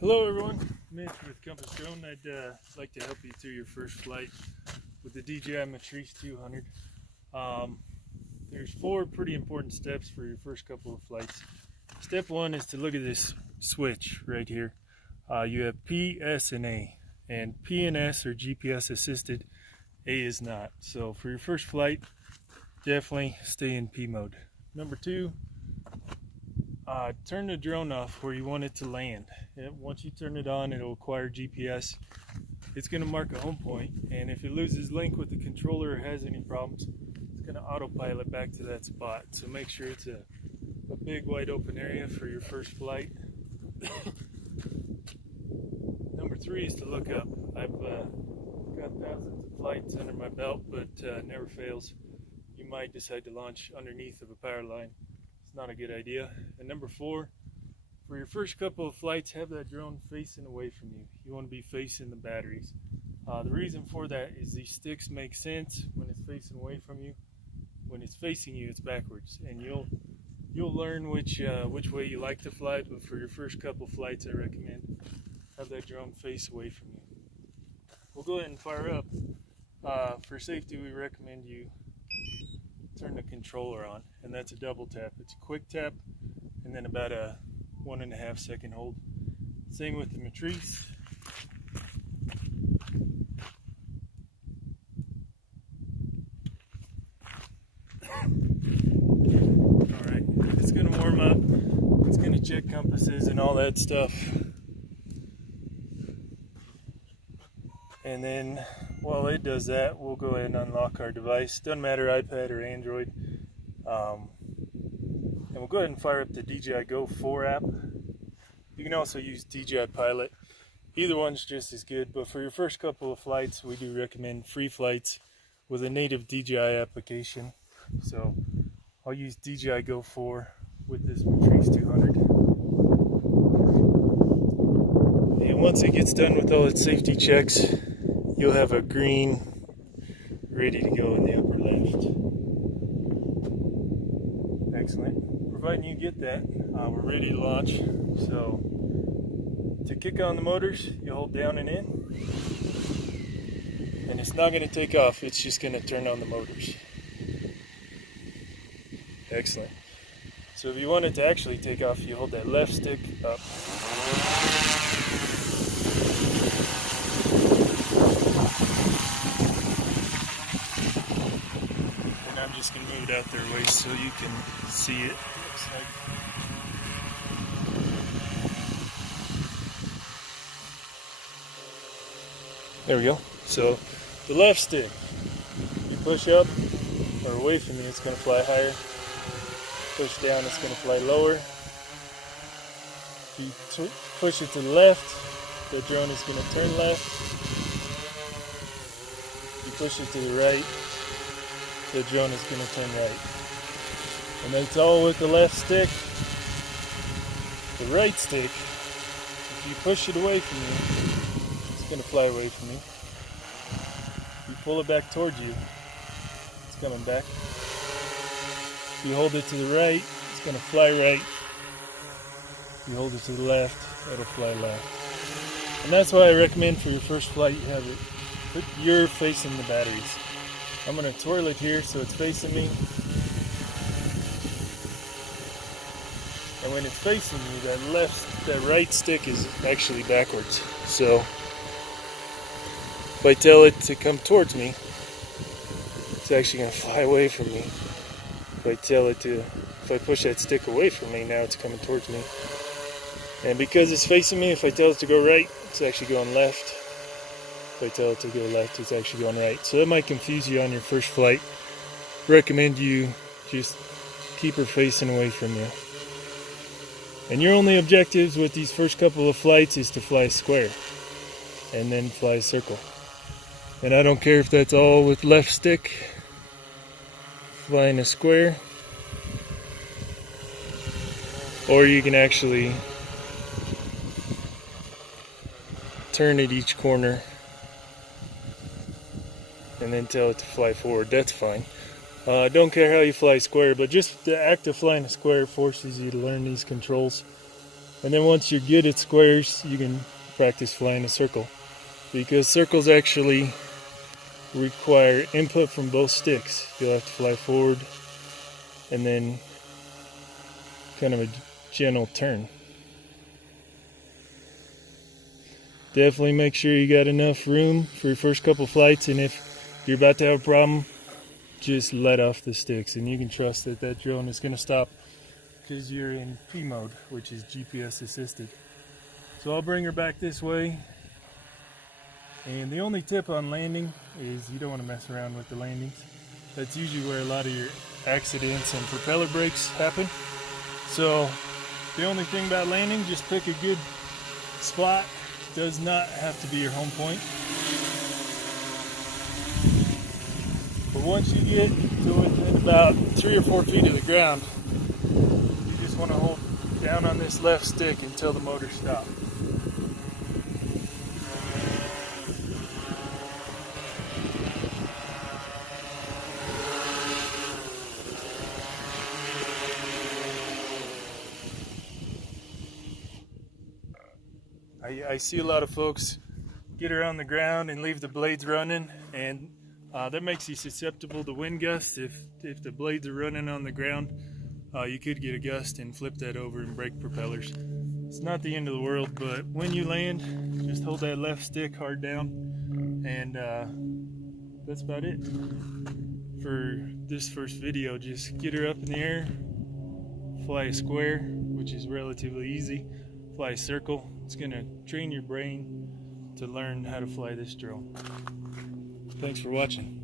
Hello everyone, Mitch with Compass Drone. I'd like to help you through your first flight with the DJI Matrice 200. There's 4 pretty important steps for your first couple of flights. Step 1 is to look at this switch right here. You have P, S, and A. And P and S are GPS assisted, A is not. So for your first flight, definitely stay in P mode. Number 2, turn the drone off where you want it to land. Once you turn it on, it'll acquire GPS. It's going to mark a home point, and if it loses link with the controller or has any problems, it's going to autopilot back to that spot. So make sure it's a big wide open area for your first flight. Number 3 is to look up. I've got thousands of flights under my belt, but never fails. You might decide to launch underneath of a power line. It's not a good idea. And number 4, for your first couple of flights, have that drone facing away from you. You want to be facing the batteries. The reason for that is these sticks make sense when it's facing away from you. When it's facing you, it's backwards, and you'll learn which way you like to fly. But for your first couple of flights, I recommend have that drone face away from you. We'll go ahead and fire up. For safety, we recommend you turn the controller on, and that's a double tap. It's a quick tap and then about a 1.5 second hold. Same with the Matrice. Alright, it's going to warm up. It's going to check compasses and all that stuff. And then while it does that, we'll go ahead and unlock our device. Doesn't matter, iPad or Android. And we'll go ahead and fire up the DJI Go 4 app. You can also use DJI Pilot. Either one's just as good, but for your first couple of flights, we do recommend free flights with a native DJI application. So I'll use DJI Go 4 with this Matrice 200. And once it gets done with all its safety checks, you'll have a green ready to go in the upper left. Excellent. Providing you get that, we're ready to launch. So to kick on the motors, you hold down and in, and it's not going to take off, it's just going to turn on the motors. Excellent. So if you want it to actually take off, you hold that left stick up. I'm just going to move it out their way so you can see it. Looks like. There we go. So the left stick, you push up or away from you, it's going to fly higher. Push down, it's going to fly lower. If you push it to the left, the drone is going to turn left. If you push it to the right, the drone is going to turn right. And that's all with the left stick. The right stick, if you push it away from you, it's going to fly away from you. If you pull it back towards you, it's coming back. If you hold it to the right, it's going to fly right. If you hold it to the left, it'll fly left. And that's why I recommend for your first flight, you have it, put your facing the batteries. I'm going to twirl it here so it's facing me. And when it's facing me, that right stick is actually backwards. So if I tell it to come towards me, it's actually going to fly away from me. If I push that stick away from me, now it's coming towards me. And because it's facing me, if I tell it to go right, it's actually going left. If I tell it to go left, it's actually going right. So that might confuse you on your first flight. Recommend you just keep her facing away from you. And your only objectives with these first couple of flights is to fly a square and then fly a circle. And I don't care if that's all with left stick, flying a square, or you can actually turn at each corner and then tell it to fly forward. That's fine. Don't care how you fly square, but just the act of flying a square forces you to learn these controls. And then once you're good at squares, you can practice flying a circle, because circles actually require input from both sticks. You'll have to fly forward and then kind of a gentle turn. Definitely make sure you got enough room for your first couple flights, and if you're about to have a problem, just let off the sticks and you can trust that that drone is going to stop, because you're in P mode, which is GPS assisted. So I'll bring her back this way, and the only tip on landing is you don't want to mess around with the landings. That's usually where a lot of your accidents and propeller breaks happen. So the only thing about landing, just pick a good spot. Does not have to be your home point. But once you get to within about 3 or 4 feet of the ground, you just want to hold down on this left stick until the motor stops. I see a lot of folks get around the ground and leave the blades running, and that makes you susceptible to wind gusts. If the blades are running on the ground, you could get a gust and flip that over and break propellers. It's not the end of the world, but when you land, just hold that left stick hard down, and that's about it for this first video. Just get her up in the air, fly a square, which is relatively easy, fly a circle. It's going to train your brain to learn how to fly this drone. Thanks for watching.